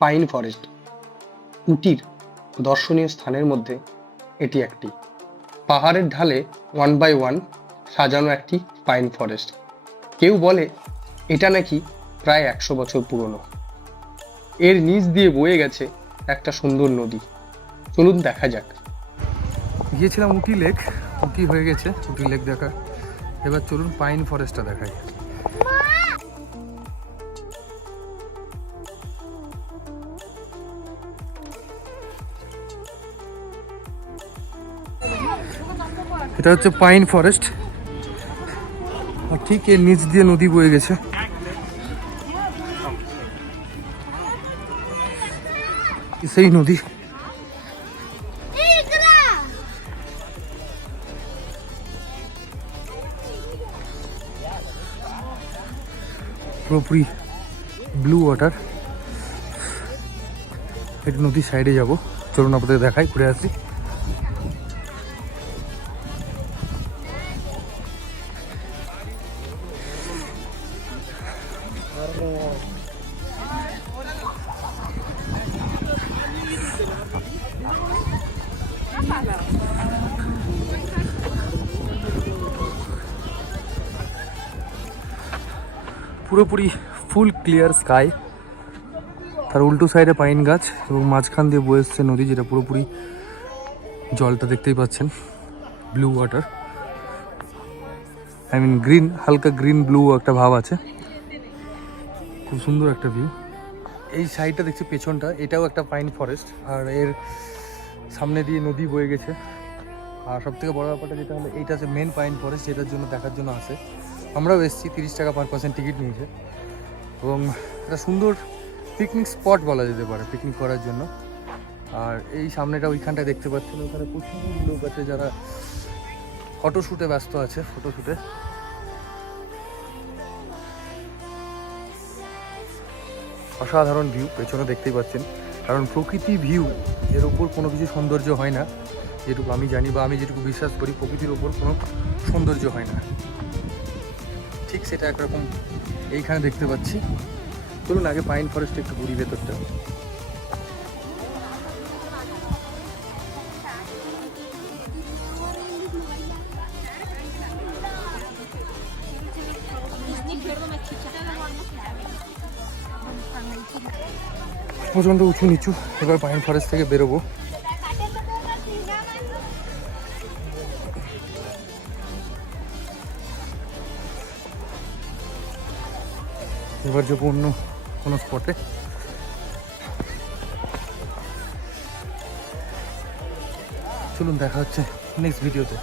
Pine forest. উটির দর্শনীয় স্থানের মধ্যে এটি একটি। পাহাড়ের ঢালে ওয়ান বাই ওয়ান সাজানো একটি পাইন ফরেস্ট। কেউ বলে এটা নাকি প্রায় একশো বছর পুরনো। এর নিচ দিয়ে বয়ে গেছে একটা সুন্দর নদী। চলুন দেখা যাক। গিয়েছিলাম উটি লেক। উটি হয়ে গেছে উটি লেক দেখা এবার চলুন পাইন ফরেস্টটা দেখাই। এটা হচ্ছে পাইন ফরেস্ট। আর ঠিক এর নিচ দিয়ে নদী বয়ে গেছে। সেই নদী। পুরোপুরি ব্লু ওয়াটার একটু নদীর সাইডে যাব। চলুন আপনাদের দেখাই, ঘুরে আসি। পুরোপুরি ফুল ক্লিয়ার স্কাই। তার উল্টো সাইডে পাইন গাছ এবং মাঝখান দিয়ে বয়ে এসছে নদী যেটা পুরোপুরি জলটা দেখতেই পাচ্ছেন blue water I mean green হালকা গ্রিন ব্লু একটা ভাব আছে। খুব সুন্দর একটা ভিউ এই সাইডটা দেখছি পেছনটা, এটাও একটা পাইন ফরেস্ট আর এর সামনে দিয়ে নদী বয়ে গেছে। আর সব থেকে বড় ব্যাপারটা যেটা হলো, এইটা হচ্ছে মেন পাইন ফরেস্ট যেটার জন্য দেখার জন্য আসে আমরাও এসেছি, তিরিশ টাকা পার পার্সেন্ট টিকিট নিয়েছে। এবং একটা সুন্দর পিকনিক স্পট বলা যেতে পারে পিকনিক করার জন্য। আর এই সামনেটা ওইখানটায় দেখতে পাচ্ছেন, ওখানে প্রচুর লোক আছে যারা ফটোশ্যুটে ব্যস্ত আছে ফটোশ্যুটে অসাধারণ ভিউ পেছনে দেখতেই পাচ্ছেন। কারণ প্রকৃতি ভিউ এর উপর কোনো কিছু সৌন্দর্য হয় না। যেটুকু আমি জানি বা আমি যেটুকু বিশ্বাস করি, প্রকৃতির ওপর কোনো সৌন্দর্য হয় না। ঠিক সেটা একরকম এইখানে দেখতে পাচ্ছি। চলুন আগে পাইন ফরেস্ট একটু ঘুরি ভেতরটা। প্রচণ্ড উঁচু নিচু। এবার পাইন ফরেস্ট থেকে বেরোবো। এবার যাব অন্য কোনো স্পটে চলুন, দেখা হচ্ছে নেক্সট ভিডিওতে